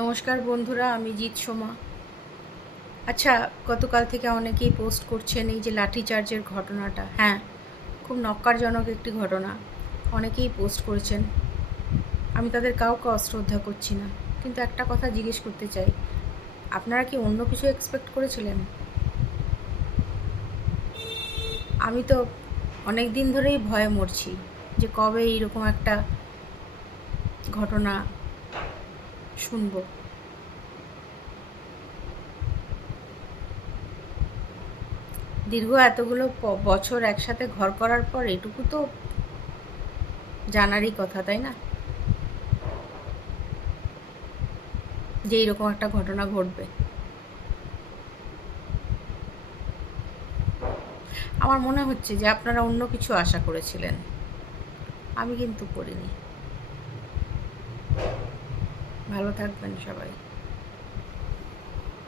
নমস্কার বন্ধুরা, আমি জিৎ সোমা। আচ্ছা, গতকাল থেকে অনেকেই পোস্ট করছেন এই যে লাঠিচার্জের ঘটনাটা। হ্যাঁ, খুব ন্যক্কারজনক একটি ঘটনা। অনেকেই পোস্ট করেছেন। আমি তাদের কাউকে অশ্রদ্ধা করছি না, কিন্তু একটা কথা জিজ্ঞেস করতে চাই, আপনারা কি অন্য কিছু এক্সপেক্ট করেছিলেন? আমি তো অনেক দিন ধরেই ভয়ে মরছি যে কবে এইরকম একটা ঘটনা শুনবো। দীর্ঘ এতগুলো বছর একসাথে ঘর করার পর এটুকু তো জানারই কথা, তাই না? যে এইরকম একটা ঘটনা ঘটবে। আমার মনে হচ্ছে যে আপনারা অন্য কিছু আশা করেছিলেন, আমি কিন্তু করিনি। ভালো থাকবেন সবাই।